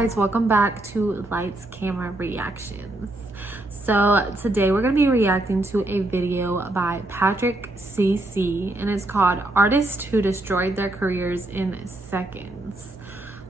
guys, welcome back to Lights Camera Reactions. So today we're going to be reacting to a video by Patrick CC, and it's called Artists Who Destroyed Their Careers in Seconds.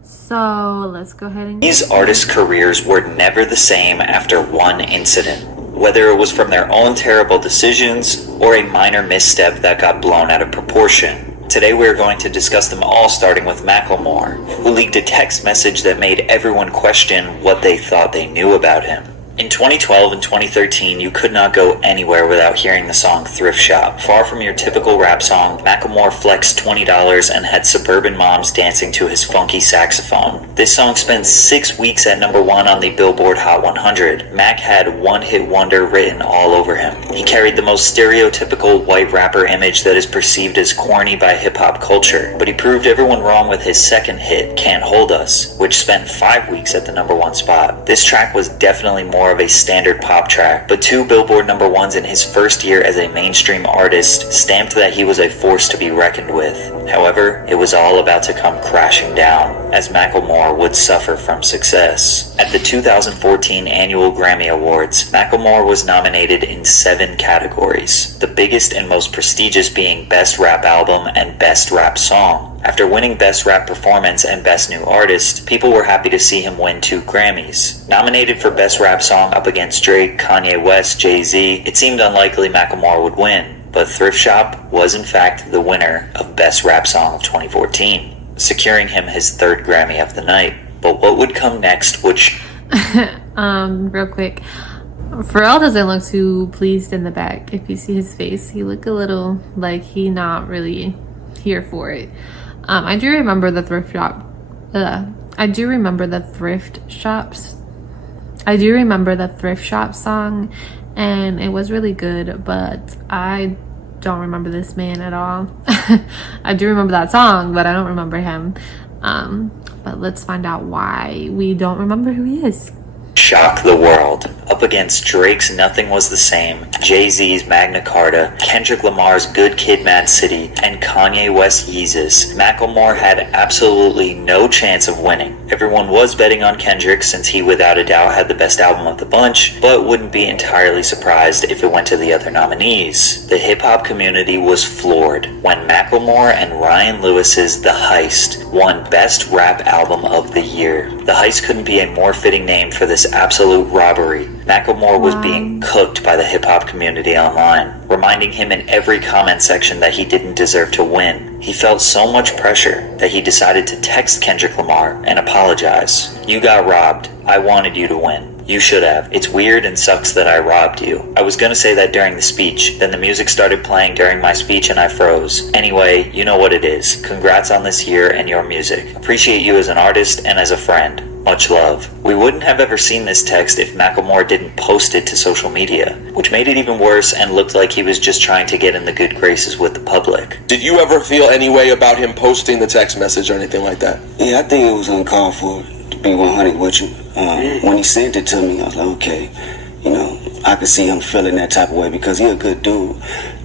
So let's go ahead and These artists' careers were never the same after one incident, whether it was from their own terrible decisions or a minor misstep that got blown out of proportion. Today we are going to discuss them all, starting with Macklemore, who leaked a text message that made everyone question what they thought they knew about him. In 2012 and 2013, you could not go anywhere without hearing the song Thrift Shop. Far from your typical rap song, Macklemore flexed $20 and had suburban moms dancing to his funky saxophone. This song spent 6 weeks at number 1 on the Billboard Hot 100. Mac had one-hit wonder written all over him. He carried the most stereotypical white rapper image that is perceived as corny by hip-hop culture, but he proved everyone wrong with his second hit, Can't Hold Us, which spent 5 weeks at the number 1 spot. This track was definitely more of a standard pop track, but 2 Billboard number 1s in his first year as a mainstream artist stamped that he was a force to be reckoned with. However, it was all about to come crashing down, as Macklemore would suffer from success. At the 2014 annual Grammy Awards, Macklemore was nominated in 7 categories, the biggest and most prestigious being Best Rap Album and Best Rap Song. After winning Best Rap Performance and Best New Artist, people were happy to see him win 2 Grammys. Nominated for Best Rap Song up against Drake, Kanye West, Jay-Z, it seemed unlikely Macklemore would win, but Thrift Shop was in fact the winner of Best Rap Song of 2014, securing him his 3rd Grammy of the night. But what would come next, which... real quick. Pharrell doesn't look too pleased in the back. If you see his face, he look a little like he not really here for it. I do remember the thrift shop. I do remember the thrift shop song, and it was really good, but I don't remember this man at all. I do remember that song, but I don't remember him. But let's find out why we don't remember who he is. Shock the world. Up against Drake's Nothing Was the Same, Jay-Z's Magna Carta, Kendrick Lamar's Good Kid, Mad City, and Kanye West Yeezus, Macklemore had absolutely no chance of winning. Everyone was betting on Kendrick since he without a doubt had the best album of the bunch, but wouldn't be entirely surprised if it went to the other nominees. The hip-hop community was floored when Macklemore and Ryan Lewis's The Heist won Best Rap Album of the Year. The Heist couldn't be a more fitting name for this absolute robbery. Macklemore was being cooked by the hip-hop community online, reminding him in every comment section that he didn't deserve to win. He felt so much pressure that he decided to text Kendrick Lamar and apologize. "You got robbed. I wanted you to win. You should have. It's weird and sucks that I robbed you. I was gonna say that during the speech, then the music started playing during my speech and I froze. Anyway, you know what it is. Congrats on this year and your music. Appreciate you as an artist and as a friend. Much love." We wouldn't have ever seen this text if Macklemore didn't post it to social media, which made it even worse and looked like he was just trying to get in the good graces with the public. Did you ever feel any way about him posting the text message or anything like that? Yeah, I think it was uncalled for, to be 100 with you. When he sent it to me, I was like, okay, you know, I could see him feeling that type of way because he's a good dude.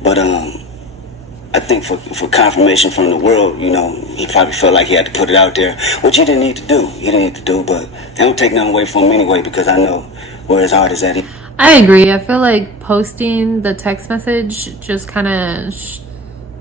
But I think for confirmation from the world, you know, he probably felt like he had to put it out there, which he didn't need to do. But I don't take nothing away from him anyway because I know where his heart is at. I agree. I feel like posting the text message just kind of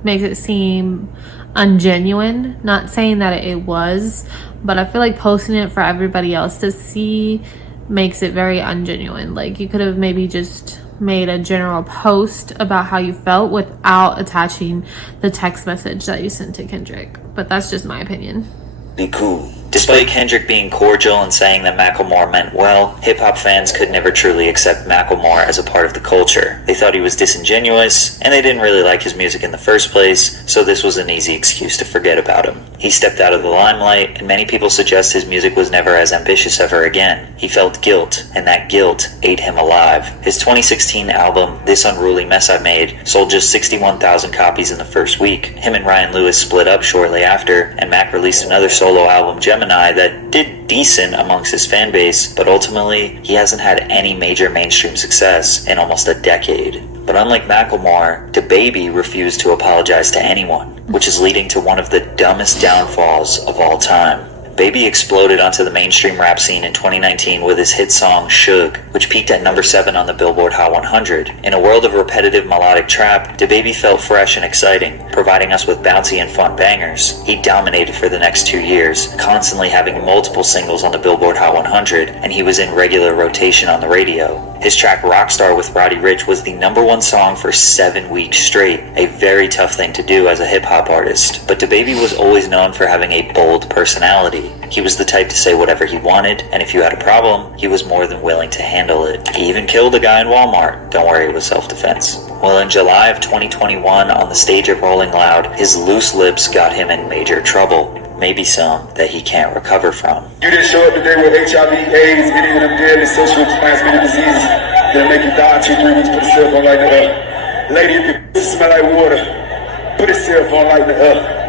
makes it seem ungenuine. Not saying that it was, but I feel like posting it for everybody else to see makes it very ungenuine. Like, you could have maybe just made a general post about how you felt without attaching the text message that you sent to Kendrick. But that's just my opinion. Be cool. Despite Kendrick being cordial and saying that Macklemore meant well, hip-hop fans could never truly accept Macklemore as a part of the culture. They thought he was disingenuous, and they didn't really like his music in the first place, so this was an easy excuse to forget about him. He stepped out of the limelight, and many people suggest his music was never as ambitious ever again. He felt guilt, and that guilt ate him alive. His 2016 album, This Unruly Mess I Made, sold just 61,000 copies in the first week. Him and Ryan Lewis split up shortly after, and Mac released another solo album, Gemini, that did decent amongst his fan base, but ultimately he hasn't had any major mainstream success in almost a decade. But unlike Macklemore, DaBaby refused to apologize to anyone, which is leading to one of the dumbest downfalls of all time. Baby exploded onto the mainstream rap scene in 2019 with his hit song Suge, which peaked at number 7 on the Billboard Hot 100. In a world of repetitive melodic trap, DaBaby felt fresh and exciting, providing us with bouncy and fun bangers. He dominated for the next 2 years, constantly having multiple singles on the Billboard Hot 100, and he was in regular rotation on the radio. His track Rockstar with Roddy Ricch was the number 1 song for 7 weeks straight, a very tough thing to do as a hip-hop artist. But DaBaby was always known for having a bold personality. He was the type to say whatever he wanted, and if you had a problem, he was more than willing to handle it. He even killed a guy in Walmart. Don't worry, it was self-defense. Well, in July of 2021, on the stage of Rolling Loud, his loose lips got him in major trouble. Maybe some that he can't recover from. You didn't show up today with HIV, AIDS, any of them deadly sexually transmitted diseases that'll make you die 2-3 weeks. Put a cell phone light in up. Lady, if your pussy smell like water, put a cell phone light in up.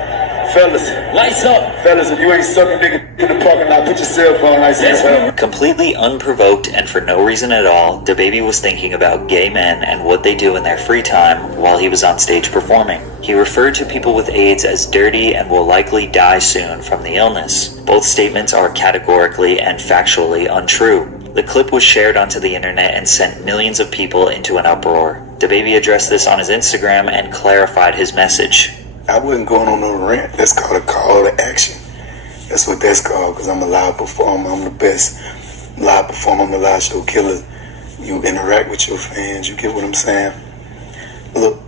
Fellas, lights up. Fellas, if you ain't sucking nigga in the parking lot, put your cell phone lights up. Completely unprovoked and for no reason at all, DaBaby was thinking about gay men and what they do in their free time while he was on stage performing. He referred to people with AIDS as dirty and will likely die soon from the illness. Both statements are categorically and factually untrue. The clip was shared onto the internet and sent millions of people into an uproar. DaBaby addressed this on his Instagram and clarified his message. I wasn't going on no rant. That's called a call to action. That's what that's called, because I'm a live performer. I'm the best live performer. I'm the live show killer. You interact with your fans. You get what I'm saying? Look,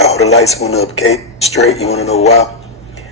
all the lights went up, gay, straight. You want to know why?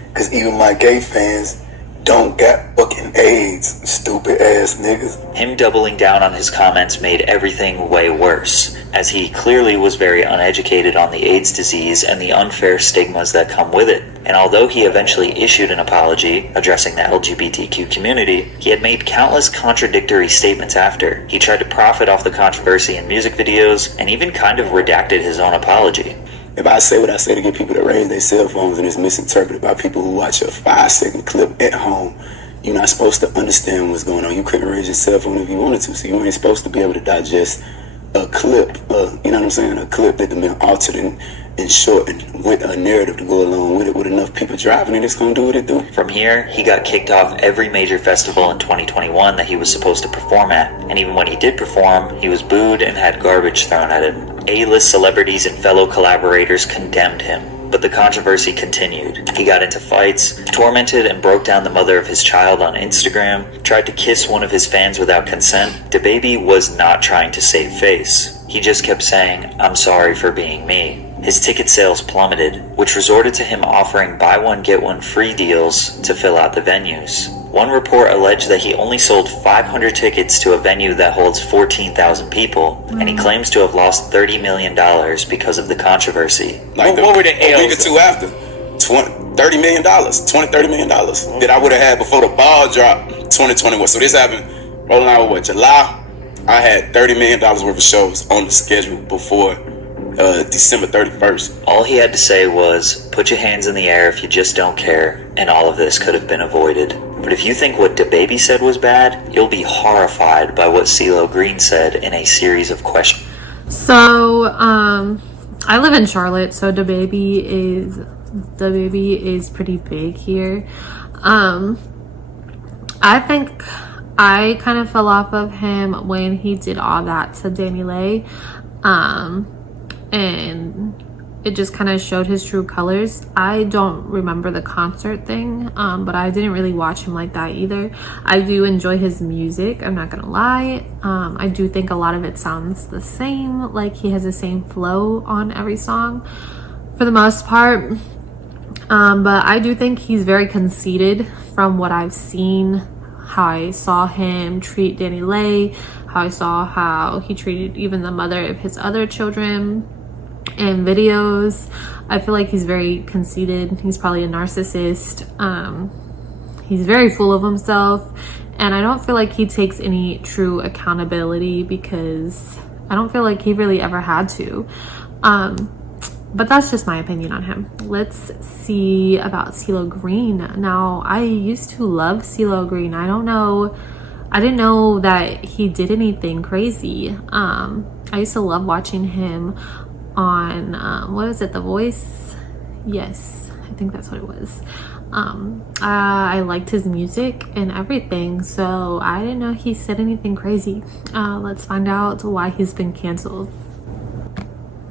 Because even my gay fans don't got fucking AIDS, stupid ass niggas. Him doubling down on his comments made everything way worse, as he clearly was very uneducated on the AIDS disease and the unfair stigmas that come with it. And although he eventually issued an apology addressing the LGBTQ community, he had made countless contradictory statements after. He tried to profit off the controversy in music videos and even kind of redacted his own apology. If I say what I say to get people to raise their cell phones and it's misinterpreted by people who watch a 5-second clip at home, you're not supposed to understand what's going on. You couldn't raise your cell phone if you wanted to, so you ain't supposed to be able to digest a clip, you know what I'm saying, a clip that has been altered and shortened with a narrative to go along with it, with enough people driving it, it's going to do what it do. From here, he got kicked off every major festival in 2021 that he was supposed to perform at, and even when he did perform, he was booed and had garbage thrown at him. A-list celebrities and fellow collaborators condemned him, but the controversy continued. He got into fights, tormented and broke down the mother of his child on Instagram, tried to kiss one of his fans without consent. DaBaby was not trying to save face. He just kept saying, "I'm sorry for being me." His ticket sales plummeted, which resorted to him offering buy one get one free deals to fill out the venues. One report alleged that he only sold 500 tickets to a venue that holds 14,000 people, and he claims to have lost $30 million because of the controversy. Like what were the a week or two after, $30 million that I would have had before the ball dropped 2021. So this happened rolling out with July. I had $30 million worth of shows on the schedule before December 31st. All he had to say was, put your hands in the air if you just don't care, and all of this could have been avoided. But if you think what DaBaby said was bad, you'll be horrified by what CeeLo Green said in a series of questions. So, I live in Charlotte, so DaBaby is pretty big here. I think I kind of fell off of him when he did all that to DaniLeigh. And it just kind of showed his true colors. I don't remember the concert thing, but I didn't really watch him like that either. I do enjoy his music, I'm not gonna lie. I do think a lot of it sounds the same, like he has the same flow on every song for the most part. But I do think he's very conceited from what I've seen, how I saw him treat DaniLeigh, how I saw how he treated even the mother of his other children in videos. I feel like he's very conceited. He's probably a narcissist. He's very full of himself, and I don't feel like he takes any true accountability because I don't feel like he really ever had to. But that's just my opinion on him. Let's see about CeeLo Green. Now, I used to love CeeLo Green. I didn't know that he did anything crazy. I used to love watching him on, what was it, The Voice? Yes, I think that's what it was. I liked his music and everything, so I didn't know he said anything crazy. Let's find out why he's been canceled.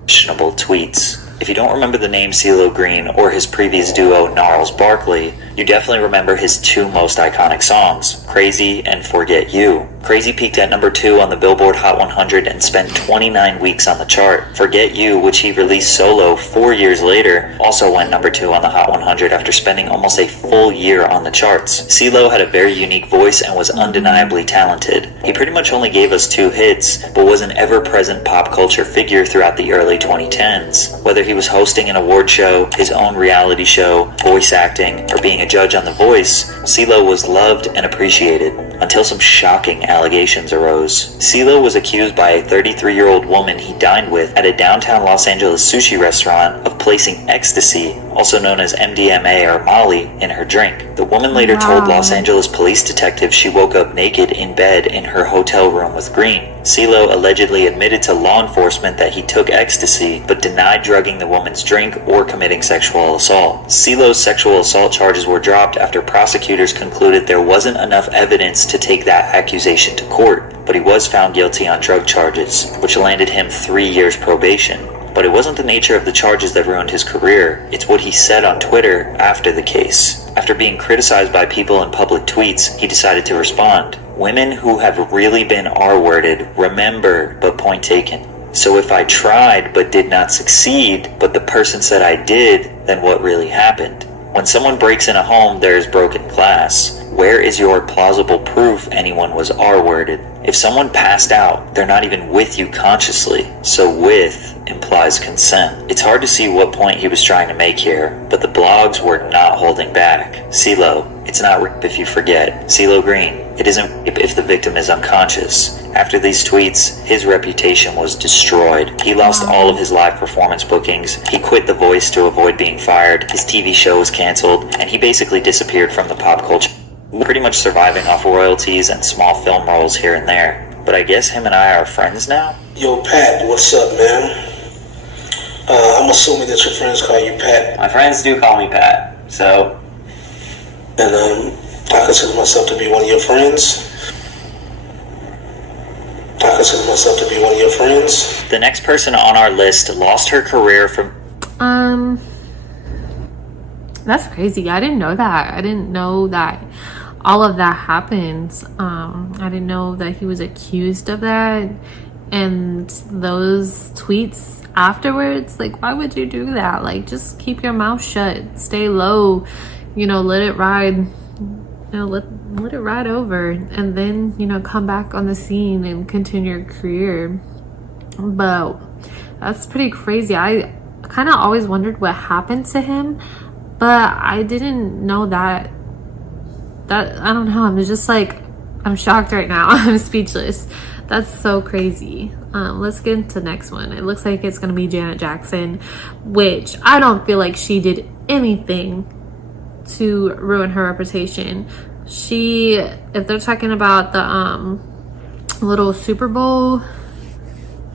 Questionable tweets. If you don't remember the name CeeLo Green or his previous duo Gnarls Barkley, you definitely remember his two most iconic songs, Crazy and Forget You. Crazy peaked at number 2 on the Billboard Hot 100 and spent 29 weeks on the chart. Forget You, which he released solo 4 years later, also went number 2 on the Hot 100 after spending almost a full year on the charts. CeeLo had a very unique voice and was undeniably talented. He pretty much only gave us 2 hits, but was an ever-present pop culture figure throughout the early 2010s. Whether he was hosting an award show, his own reality show, voice acting, or being a judge on The Voice, CeeLo was loved and appreciated, until some shocking allegations arose. CeeLo was accused by a 33-year-old woman he dined with at a downtown Los Angeles sushi restaurant of placing ecstasy, also known as MDMA or Molly, in her drink. The woman later told Los Angeles police detectives she woke up naked in bed in her hotel room with Green. CeeLo allegedly admitted to law enforcement that he took ecstasy, but denied drugging the woman's drink or committing sexual assault. CeeLo's sexual assault charges were dropped after prosecutors concluded there wasn't enough evidence to take that accusation to court, but he was found guilty on drug charges, which landed him 3 years probation. But it wasn't the nature of the charges that ruined his career, it's what he said on Twitter after the case. After being criticized by people in public tweets, he decided to respond. Women who have really been R-worded, remember, but point taken. So if I tried but did not succeed, but the person said I did, then what really happened? When someone breaks in a home, there is broken glass. Where is your plausible proof anyone was R-worded? If someone passed out, they're not even with you consciously, so with implies consent. It's hard to see what point he was trying to make here, but the blogs were not holding back. CeeLo, it's not rape if you forget. CeeLo Green, it isn't rape if the victim is unconscious. After these tweets, his reputation was destroyed. He lost all of his live performance bookings, he quit The Voice to avoid being fired, his TV show was canceled, and he basically disappeared from the pop culture. Pretty much surviving off royalties and small film roles here and there. But I guess him and I are friends now? Yo, Pat, what's up, man? I'm assuming that your friends call you Pat. My friends do call me Pat, so... And, I consider myself to be one of your friends. The next person on our list lost her career from... That's crazy. I didn't know that. I didn't know that all of that happened. I didn't know that he was accused of that. And those tweets afterwards, like, why would you do that? Like, just keep your mouth shut. Stay low. Let it ride. Let it ride over. And then, come back on the scene and continue your career. But that's pretty crazy. I kind of always wondered what happened to him. But I didn't know that I don't know. I'm just like, I'm shocked right now. I'm speechless. That's so crazy. Let's get into the next one. It looks like it's going to be Janet Jackson, which I don't feel like she did anything to ruin her reputation. If they're talking about the little Super Bowl,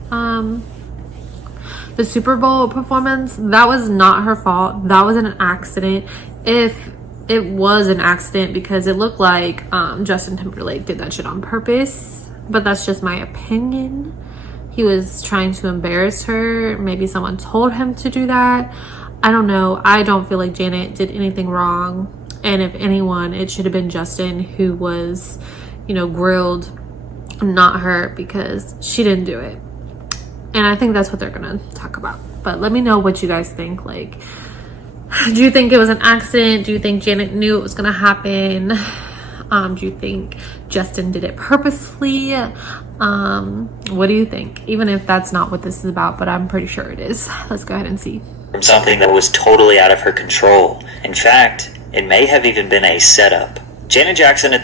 the Super Bowl performance, that was not her fault. That was an accident. If it was an accident, because it looked like Justin Timberlake did that shit on purpose, but that's just my opinion. He was trying to embarrass her. Maybe someone told him to do that. I don't know. I don't feel like Janet did anything wrong. And if anyone, it should have been Justin who was, grilled, not her, because she didn't do it. And I think that's what they're gonna talk about. But let me know what you guys think. Like, do you think it was an accident? Do you think Janet knew it was gonna happen? Do you think Justin did it purposefully? What do you think? Even if that's not what this is about, but I'm pretty sure it is. Let's go ahead and see. From something that was totally out of her control. In fact, it may have even been a setup. Janet Jackson...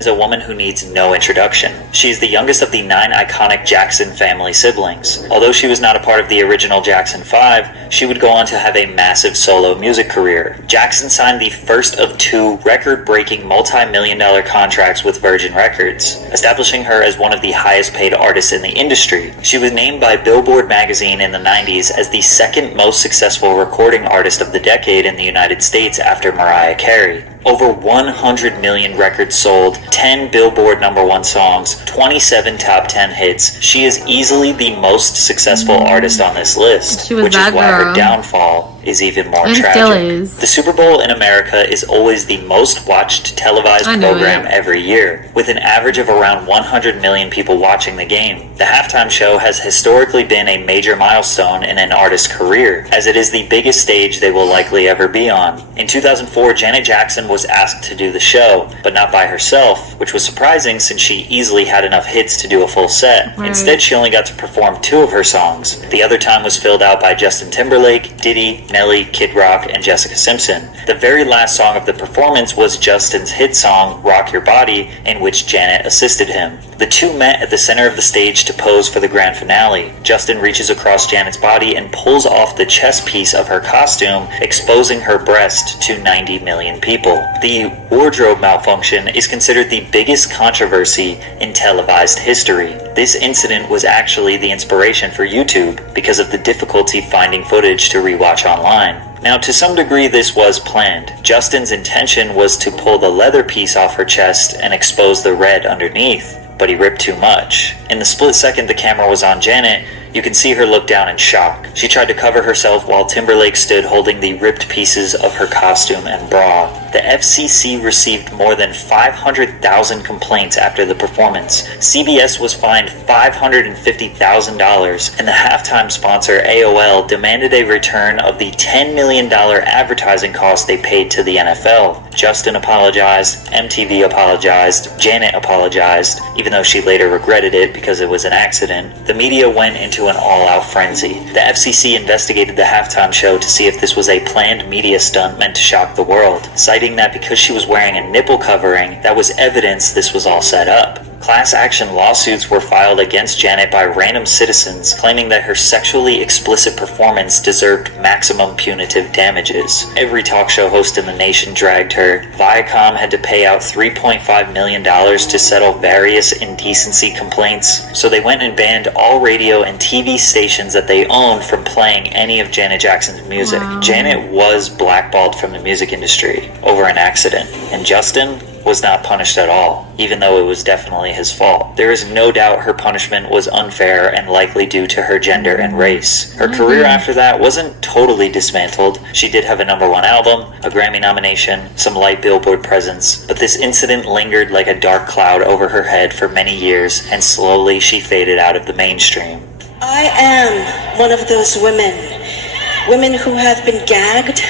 is a woman who needs no introduction. She is the youngest of the 9 iconic Jackson family siblings. Although she was not a part of the original Jackson 5, she would go on to have a massive solo music career. Jackson signed the first of 2 record-breaking multi-million-dollar contracts with Virgin Records, establishing her as one of the highest-paid artists in the industry. She was named by Billboard magazine in the 90s as the second most successful recording artist of the decade in the United States after Mariah Carey. Over 100 million records sold, 10 Billboard #1 songs, 27 top 10 hits. She is easily the most successful artist on this list, She was which is that why her girl. downfall is even more And tragic. still is. The Super Bowl in America is always the most watched televised I know program it. every year, with an average of around 100 million people watching the game. The halftime show has historically been a major milestone in an artist's career, as it is the biggest stage they will likely ever be on. In 2004, Janet Jackson was asked to do the show, but not by herself, which was surprising since she easily had enough hits to do a full set. Right. Instead, she only got to perform 2 of her songs. The other time was filled out by Justin Timberlake, Diddy, Nelly, Kid Rock, and Jessica Simpson. The very last song of the performance was Justin's hit song, Rock Your Body, in which Janet assisted him. The 2 met at the center of the stage to pose for the grand finale. Justin reaches across Janet's body and pulls off the chest piece of her costume, exposing her breast to 90 million people. The wardrobe malfunction is considered the biggest controversy in televised history. This incident was actually the inspiration for YouTube because of the difficulty finding footage to rewatch online. Now, to some degree, this was planned. Justin's intention was to pull the leather piece off her chest and expose the red underneath, but he ripped too much. In the split second the camera was on Janet, you can see her look down in shock. She tried to cover herself while Timberlake stood holding the ripped pieces of her costume and bra. The FCC received more than 500,000 complaints after the performance. CBS was fined $550,000, and the halftime sponsor AOL demanded a return of the $10 million advertising cost they paid to the NFL. Justin apologized, MTV apologized, Janet apologized, even though she later regretted it because it was an accident. The media went into an all-out frenzy. The FCC investigated the halftime show to see if this was a planned media stunt meant to shock the world, citing that because she was wearing a nipple covering, that was evidence this was all set up. Class action lawsuits were filed against Janet by random citizens, claiming that her sexually explicit performance deserved maximum punitive damages. Every talk show host in the nation dragged her. Viacom had to pay out $3.5 million to settle various indecency complaints, so they went and banned all radio and TV stations that they owned from playing any of Janet Jackson's music. Wow. Janet was blackballed from the music industry over an accident, and Justin was not punished at all, even though it was definitely his fault. There is no doubt her punishment was unfair and likely due to her gender and race. Her career after that wasn't totally dismantled. She did have a #1 album, a Grammy nomination, some light Billboard presence, but this incident lingered like a dark cloud over her head for many years, and slowly she faded out of the mainstream. I am one of those women who have been gagged,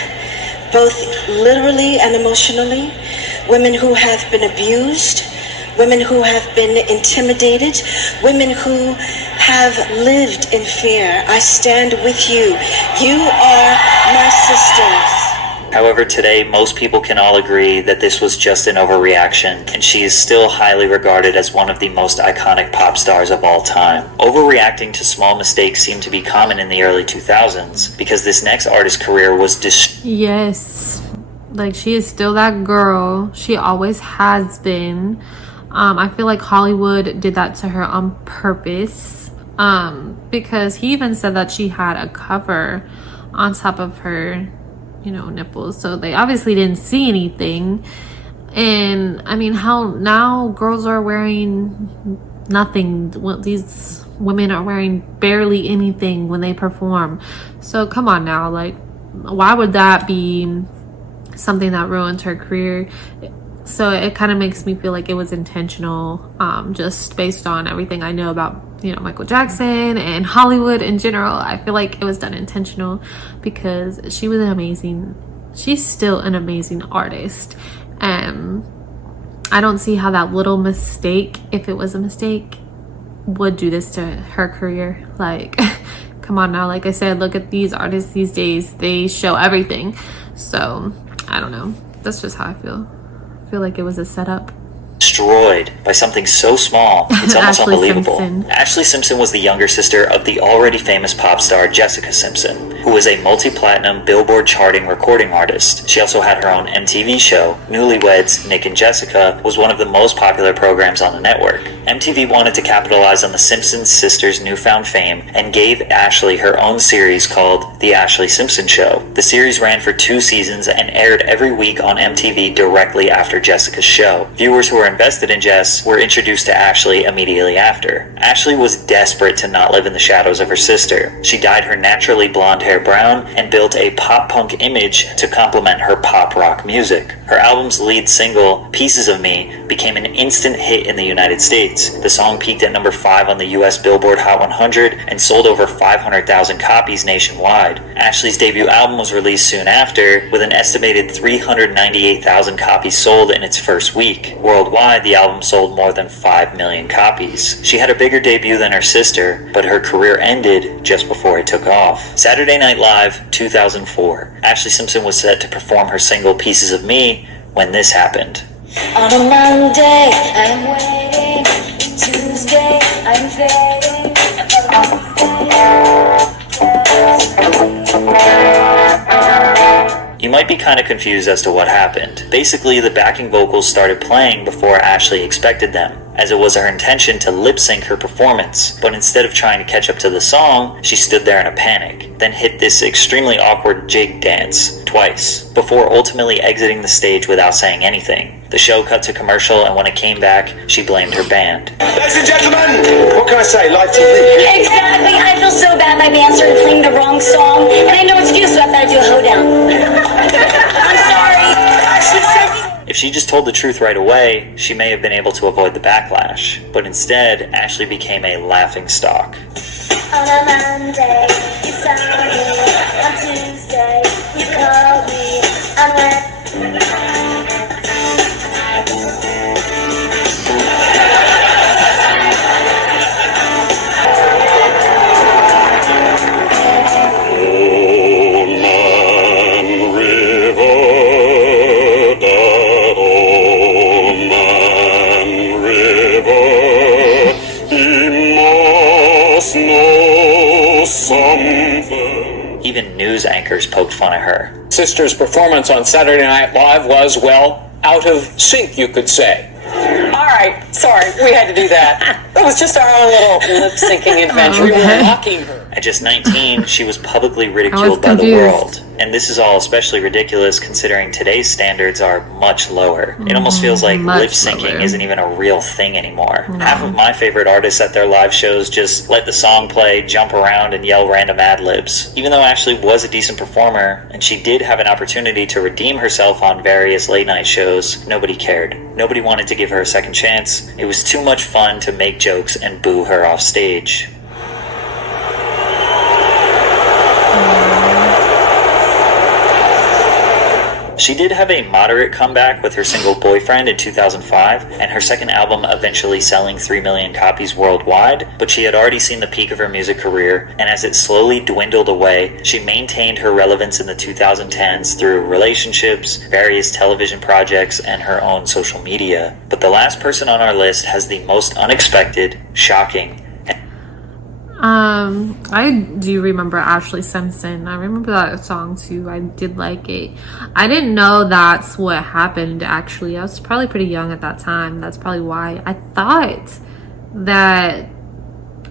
both literally and emotionally, women who have been abused, women who have been intimidated, women who have lived in fear. I stand with you. You are my sisters. However, today, most people can all agree that this was just an overreaction, and she is still highly regarded as one of the most iconic pop stars of all time. Overreacting to small mistakes seemed to be common in the early 2000s, because this next artist's career was Yes. Like, she is still that girl. She always has been. I feel like Hollywood did that to her on purpose. Because he even said that she had a cover on top of her, nipples. So they obviously didn't see anything. And I mean, how now girls are wearing nothing. Well, these women are wearing barely anything when they perform. So come on now, like, why would that be something that ruined her career? So it kind of makes me feel like it was intentional, just based on everything I know about Michael Jackson and Hollywood in general. I feel like it was done intentional because she's still an amazing artist, and I don't see how that little mistake, if it was a mistake, would do this to her career. Like, come on now, like I said, look at these artists these days, they show everything. So I don't know, that's just how I feel like it was a setup. destroyed by something so small, it's almost Ashley unbelievable. Simpson. Ashley Simpson was the younger sister of the already famous pop star Jessica Simpson, who was a multi-platinum Billboard charting recording artist. She also had her own MTV show. Newlyweds, Nick and Jessica was one of the most popular programs on the network. MTV wanted to capitalize on the Simpson sisters' newfound fame and gave Ashley her own series called The Ashley Simpson Show. The series ran for 2 seasons and aired every week on MTV directly after Jessica's show. Viewers who were invested in Jess were introduced to Ashley immediately after. Ashley was desperate to not live in the shadows of her sister. She dyed her naturally blonde hair brown and built a pop-punk image to complement her pop-rock music. Her album's lead single, Pieces of Me, became an instant hit in the United States. The song peaked at number 5 on the US Billboard Hot 100 and sold over 500,000 copies nationwide. Ashley's debut album was released soon after, with an estimated 398,000 copies sold in its first week. Worldwide, the album sold more than 5 million copies. She had a bigger debut than her sister, but her career ended just before it took off. Saturday Night Live, 2004. Ashley Simpson was set to perform her single Pieces of Me when this happened. On a Monday, I'm waiting. Tuesday, I'm fading. You might be kind of confused as to what happened. Basically, the backing vocals started playing before Ashley expected them, as it was her intention to lip-sync her performance, but instead of trying to catch up to the song, she stood there in a panic, then hit this extremely awkward jig dance twice, before ultimately exiting the stage without saying anything. The show cut to commercial, and when it came back, she blamed her band. Ladies and gentlemen, what can I say? Live TV. Exactly. I feel so bad. My band started playing the wrong song, and I know it's you, so I better do a hoedown. I'm sorry. She said. If she just told the truth right away, she may have been able to avoid the backlash, but instead, Ashley became a laughing stock. On a Monday, you saw me. On Tuesday, you called me. On Wednesday. Even news anchors poked fun at her. Sister's performance on Saturday Night Live was, well, out of sync, you could say. All right, sorry, we had to do that. It was just our own little lip-syncing adventure. We were mocking her. At just 19, she was publicly ridiculed by the confused. world. And this is all especially ridiculous considering today's standards are much lower. It almost feels like much lip syncing lower. isn't even a real thing anymore. Half of my favorite artists at their live shows just let the song play, jump around, and yell random ad libs. Even though Ashley was a decent performer, and she did have an opportunity to redeem herself on various late night shows, nobody cared. Nobody wanted to give her a second chance. It was too much fun to make jokes and boo her off stage. She did have a moderate comeback with her single Boyfriend in 2005, and her second album eventually selling 3 million copies worldwide, but she had already seen the peak of her music career, and as it slowly dwindled away, she maintained her relevance in the 2010s through relationships, various television projects, and her own social media. But the last person on our list has the most unexpected, shocking, I do remember Ashley Simpson. I remember that song too. I did like it. I didn't know that's what happened actually. I was probably pretty young at that time. That's probably why. I thought that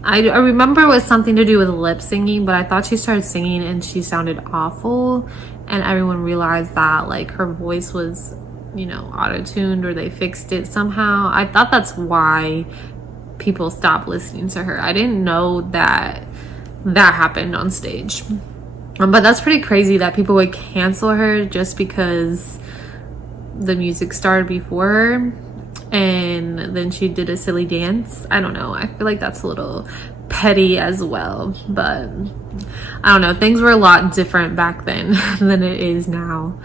I remember it was something to do with lip singing, but I thought she started singing and she sounded awful, and everyone realized that like her voice was, you know, auto-tuned or they fixed it somehow. I thought that's why people stopped listening to her. I didn't know that happened on stage. But that's pretty crazy that people would cancel her just because the music started before her and then she did a silly dance. I don't know. I feel like that's a little petty as well. But I don't know. Things were a lot different back then than it is now.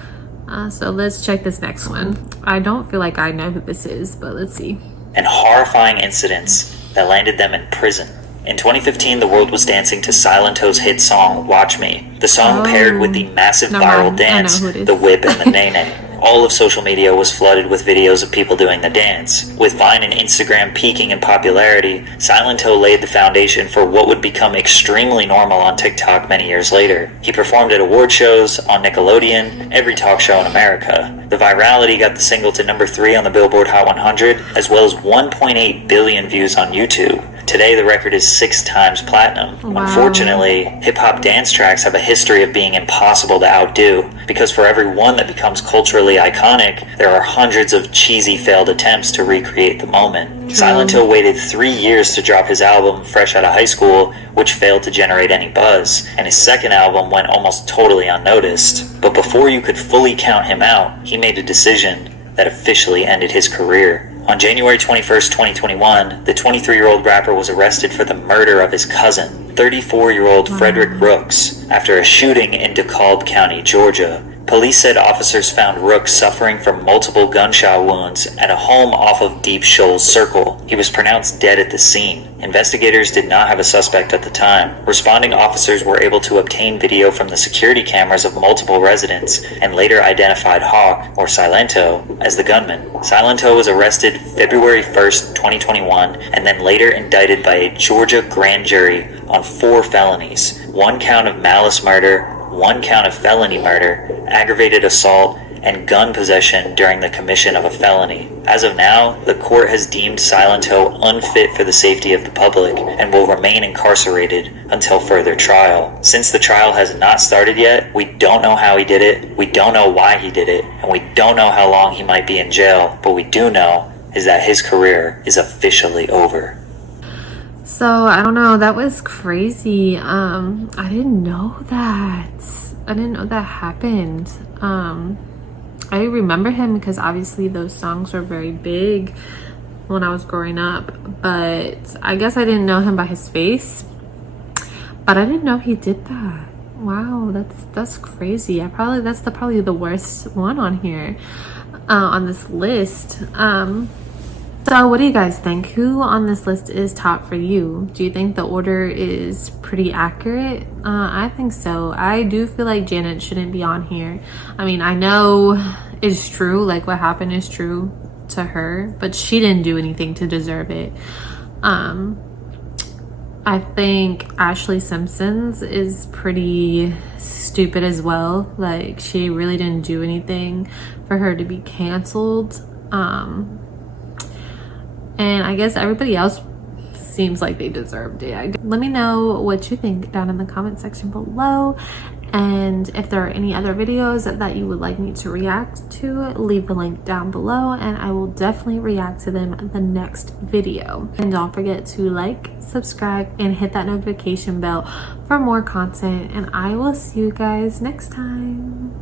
So let's check this next one. I don't feel like I know who this is, but let's see. and horrifying incidents that landed them in prison. In 2015, the world was dancing to Silent-O's hit song, Watch Me. The song paired with the massive viral dance, The Whip and the Nae Nae. all of social media was flooded with videos of people doing the dance. With Vine and Instagram peaking in popularity, Silento laid the foundation for what would become extremely normal on TikTok many years later. He performed at award shows, on Nickelodeon, every talk show in America. The virality got the single to number 3 on the Billboard Hot 100, as well as 1.8 billion views on YouTube. Today, the record is 6 times platinum. Wow. Unfortunately, hip-hop dance tracks have a history of being impossible to outdo, because for every one that becomes culturally iconic, there are hundreds of cheesy failed attempts to recreate the moment. Silento waited 3 years to drop his album Fresh Outta High School, which failed to generate any buzz, and his second album went almost totally unnoticed. But before you could fully count him out, he made a decision that officially ended his career. On January 21st, 2021, the 23-year-old rapper was arrested for the murder of his cousin, 34-year-old Frederick Rooks, after a shooting in DeKalb County, Georgia. Police said officers found Rooks suffering from multiple gunshot wounds at a home off of Deep Shoals Circle. He was pronounced dead at the scene. Investigators did not have a suspect at the time. Responding officers were able to obtain video from the security cameras of multiple residents and later identified Hawk, or Silento, as the gunman. Silento was arrested February 1st, 2021, and then later indicted by a Georgia grand jury on 4 felonies: 1 count of malice murder, 1 count of felony murder, aggravated assault, and gun possession during the commission of a felony. As of now, the court has deemed Silento unfit for the safety of the public and will remain incarcerated until further trial. Since the trial has not started yet, we don't know how he did it, we don't know why he did it, and we don't know how long he might be in jail. But we do know is that his career is officially over. So I don't know, that was crazy. I didn't know that. I didn't know that happened. I remember him because obviously those songs were very big when I was growing up, but I guess I didn't know him by his face. But I didn't know he did that. Wow, that's crazy. That's probably the worst one on here, on this list. So what do you guys think? Who on this list is top for you? Do you think the order is pretty accurate? I think so. I do feel like Janet shouldn't be on here. I mean, I know it's true, like what happened is true to her, but she didn't do anything to deserve it. I think Ashley Simpson's is pretty stupid as well. Like, she really didn't do anything for her to be canceled. And I guess everybody else seems like they deserved it. Let me know what you think down in the comment section below. And if there are any other videos that you would like me to react to, leave the link down below and I will definitely react to them in the next video. And don't forget to like, subscribe, and hit that notification bell for more content. And I will see you guys next time.